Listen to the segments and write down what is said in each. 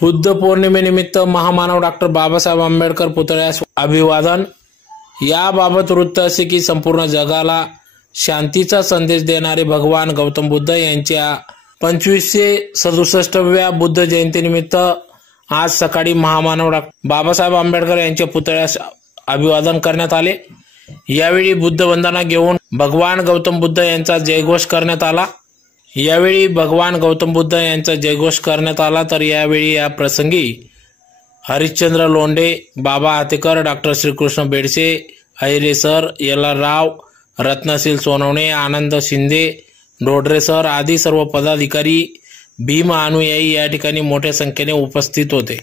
बुद्ध पौर्णिमेनिमित्त महामानव डॉक्टर बाबासाहेब आंबेडकर पुतळ्यास अभिवादन। याबाबत वृत्त असे की संपूर्ण जगाला शांतीचा संदेश देणारे भगवान गौतम बुद्ध यांच्या 2567व्या बुद्ध जयंतीनिमित्त आज सकाळी महामानव डॉक्टर बाबासाहेब आंबेडकर यांच्या पुतळ्यास अभिवादन करण्यात आले। यावेळी बुद्ध वंदना घेऊन भगवान गौतम बुद्ध यांचा जयघोष करण्यात आला। तर यावेळी या प्रसंगी हरिश्चंद्र लोंढे, बाबा आतेकर, doctor Shrikrishna Bedse, Ahire sir, LR. राव, रत्नशील सोनवणे, आनंद शिंदे, डोडरे सर आदी सर्व पदाधिकारी, भीम अनुयायी या ठिकाणी मोठ्या संख्येने उपस्थित होते।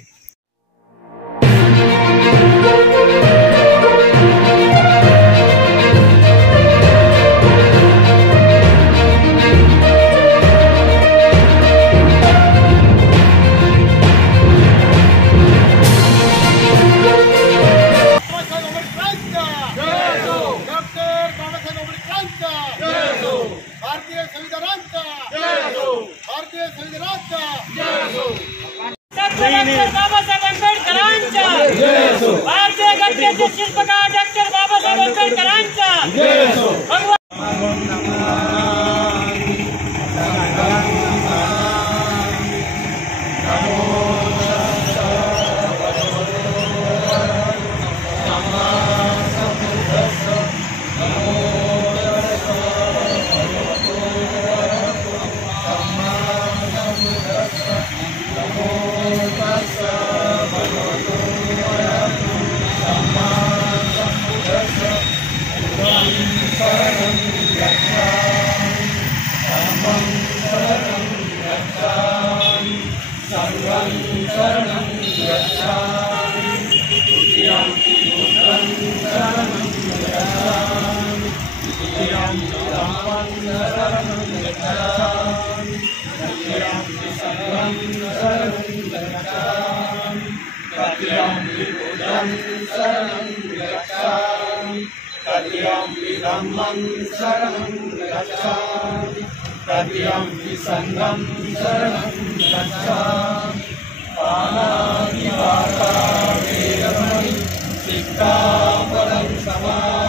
बाबासाहेब आंबेडकरांच्या भारतीय घटनेचे शिल्पकार डॉक्टर बाबासाहेब आंबेडकरांच्या सिक्कापदं समाधियामि।